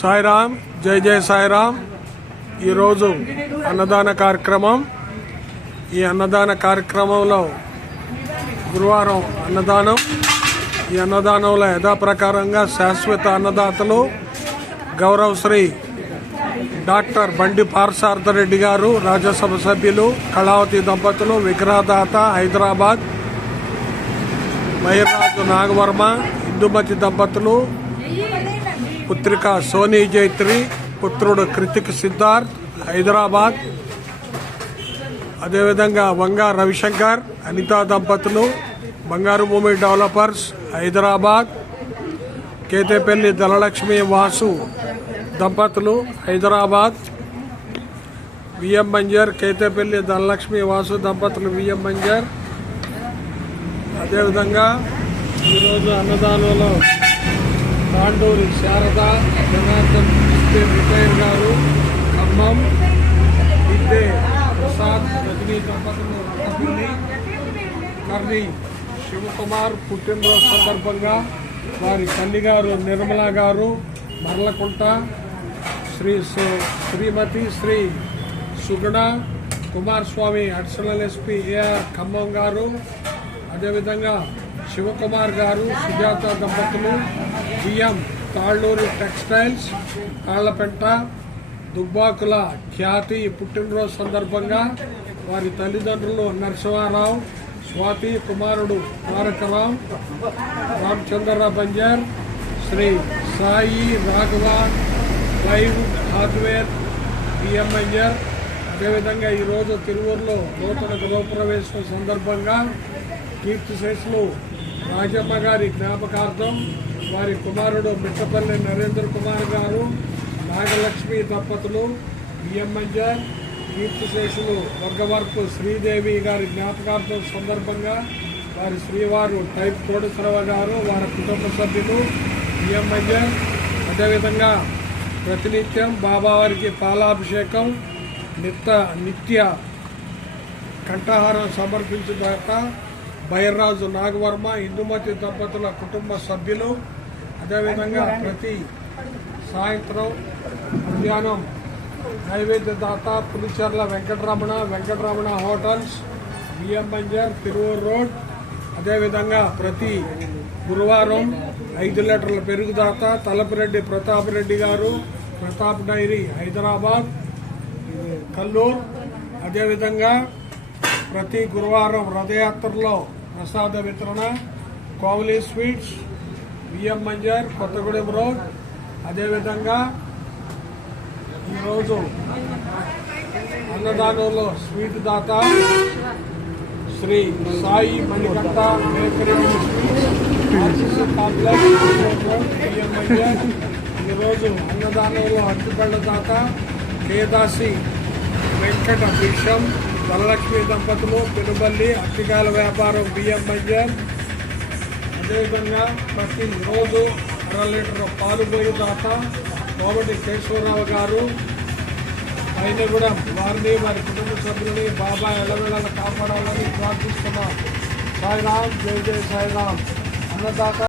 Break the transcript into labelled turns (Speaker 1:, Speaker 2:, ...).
Speaker 1: సాయిరామ్ జై జై సాయిరామ్. ఈరోజు అన్నదాన కార్యక్రమం. ఈ అన్నదాన కార్యక్రమంలో గురువారం అన్నదానం. ఈ అన్నదానంలో యథాప్రకారంగా శాశ్వత అన్నదాతలు గౌరవశ్రీ డాక్టర్ బండి పార్సార్థరెడ్డి గారు రాజ్యసభ సభ్యులు కళావతి దంపతులు విగ్రహదాత హైదరాబాద్ మహిరాజు నాగవర్మ ఇందుమతి దంపతులు పుత్రిక సోనీ జైత్రి పుత్రుడు కృతిక్ సిద్ధార్థ్ హైదరాబాద్. అదేవిధంగా వంగా రవిశంకర్ అనితా దంపతులు బంగారు భూమి డెవలపర్స్ హైదరాబాద్. కేతేపల్లి ధనలక్ష్మి వాసు దంపతులు హైదరాబాద్. విఎం మంజర్ కేతేపల్లి ధనలక్ష్మి వాసు దంపతులు విఎం మంజర్ అదేవిధంగా ఈరోజు అన్నదానంలో తాండూరి శారద జనార్దన్ ఇస్తే రిటైర్ గారు ఖమ్మం ఇద్దే ప్రసాద్ రజనీ దంపతులు కర్ణి శివకుమార్ పుట్టినరోజు సందర్భంగా వారి తల్లి గారు నిర్మల గారు Maralakunta Shri Shrimati Shri Suguna Kumaraswamy additional SP AR Khammam గారు అదేవిధంగా శివకుమార్ గారు సుజాత దంపతులు బియ్యం తాళ్ళూరి టెక్స్టైల్స్ కాళ్ళపెంట దుబ్బాకుల ఖ్యాతి పుట్టినరోజు సందర్భంగా వారి తల్లిదండ్రులు నరసింహారావు స్వాతి కుమారుడు Tarakarao Ramachandrarao Banjar Shri Sai Raghava live hardware BM Banjar అదేవిధంగా ఈరోజు తిరువూరులో నూతన గృహప్రవేశం సందర్భంగా కీర్తిశేషులు రాజమ్మ గారి జ్ఞాపకార్థం వారి కుమారుడు మిట్టపల్లి నరేంద్ర కుమార్ గారు నాగలక్ష్మి దంపతులు బిఎం కీర్తిశేషులు వర్గవర్పు శ్రీదేవి గారి జ్ఞాపకార్థం సందర్భంగా వారి శ్రీవారు టైప్ కోటేశ్వరరావు గారు వారి కుటుంబ సభ్యులు బిఎం మంజర్ అదేవిధంగా ప్రతినిత్యం బాబావారికి పాలాభిషేకం నిత్య నిత్య కంఠహారం సమర్పించుదాక బైర్రాజు నాగవర్మ ఇందుమతి దంపతుల కుటుంబ సభ్యులు. అదేవిధంగా ప్రతి సాయంత్రం మధ్యాహ్నం నైవేద్య దాత Pulicherla Venkataramana Venkataramana hotels BM Banjar Tiruvuru road. అదేవిధంగా ప్రతి గురువారం ఐదు లీటర్ల పెరుగుదాత తలపిరెడ్డి ప్రతాప్ రెడ్డి గారు ప్రతాప్ డైరీ హైదరాబాద్ కల్లూరు. అదేవిధంగా ప్రతి గురువారం రథయాత్రలో ప్రసాద వితరణ Kovali sweets BM Manjar Kothagudem road. అదేవిధంగా ఈరోజు అన్నదానంలో స్వీట్ దాత Shri Sai Manikanta bakery sweets complex Manjar. ఈరోజు అన్నదానంలో అట్టుబెళ్ళ దాత కేదాసి వెంకట భిక్షం వరలక్ష్మి దంపతులు పెనుబల్లి అట్టికాయల వ్యాపారం బియ్యం మంజర్ అదేవిధంగా ప్రతి రోజు అర లీటర్ పాలు పోయి దాత కోమటి కేశవరావు గారు ఆయన కూడా వారిని వారి కుటుంబ సభ్యులని బాబా ఎల్లవేళలా కాపాడాలని ప్రార్థిస్తున్నాం. సాయినాం జై జై సాయిరామ్. అన్నదాత